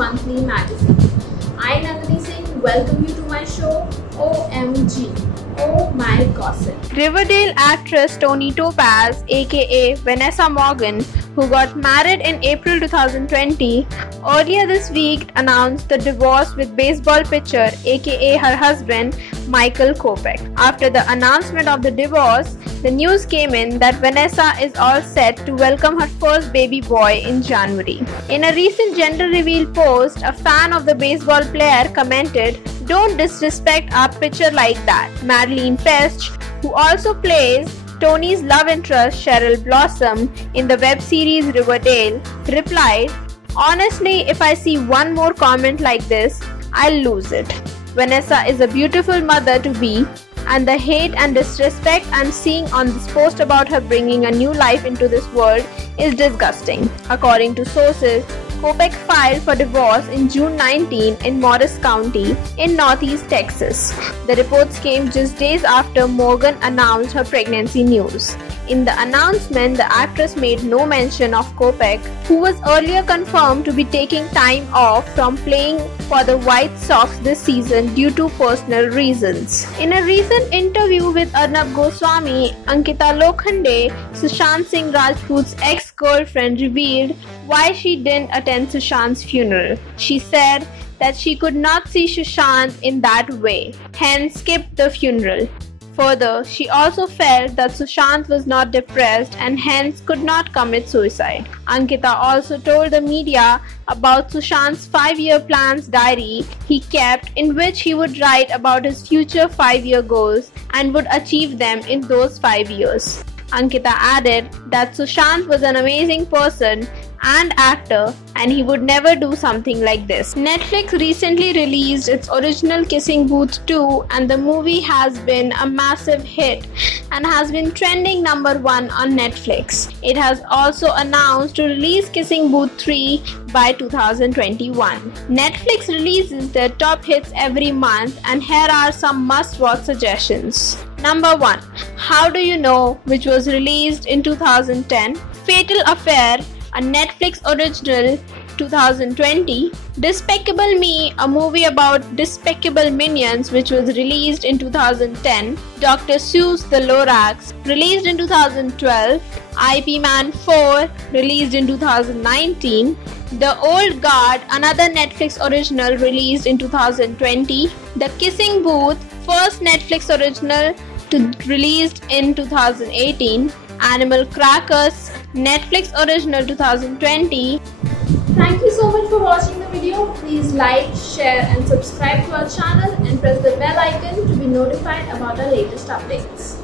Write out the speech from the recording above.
monthly magazine. I, Nandini Singh, welcome you to my show, OMG. Oh My Gossip. Riverdale actress Toni Topaz, aka Vanessa Morgan, who got married in April 2020, earlier this week announced the divorce with baseball pitcher, aka her husband, Michael Kopech. After the announcement of the divorce, the news came in that Vanessa is all set to welcome her first baby boy in January. In a recent gender reveal post, a fan of the baseball player commented, "Don't disrespect our pitcher like that." Madeline Pest, who also plays Tony's love interest Cheryl Blossom in the web series Riverdale, replied, "Honestly, if I see one more comment like this, I'll lose it. Vanessa is a beautiful mother-to-be, and the hate and disrespect I'm seeing on this post about her bringing a new life into this world is disgusting." According to sources, Kopech filed for divorce in June 19 in Morris County in Northeast Texas. The reports came just days after Morgan announced her pregnancy news. In the announcement, the actress made no mention of Kopech, who was earlier confirmed to be taking time off from playing for the White Sox this season due to personal reasons. In a recent interview with Arnab Goswami, Ankita Lokhande, Sushant Singh Rajput's ex-girlfriend, revealed why she didn't attend Sushant's funeral. She said that she could not see Sushant in that way, hence skipped the funeral. Further, she also felt that Sushant was not depressed and hence could not commit suicide. Ankita also told the media about Sushant's 5-year plans diary he kept, in which he would write about his future 5-year goals and would achieve them in those 5 years. Ankita added that Sushant was an amazing person and actor, and he would never do something like this. Netflix recently released its original Kissing Booth 2, and the movie has been a massive hit and has been trending #1 on Netflix. It has also announced to release Kissing Booth 3 by 2021. Netflix releases their top hits every month, and here are some must-watch suggestions. Number 1. How Do You Know, which was released in 2010. Fatal Affair, a Netflix original, 2020. Despicable Me, a movie about despicable minions, which was released in 2010. Dr. Seuss the Lorax, released in 2012. IP Man 4, released in 2019. The Old Guard, another Netflix original, released in 2020. The Kissing Booth, first Netflix original, released in 2018. Animal Crackers, Netflix original, 2020. Thank you so much for watching the video. Please like, share and subscribe to our channel and press the bell icon to be notified about our latest updates.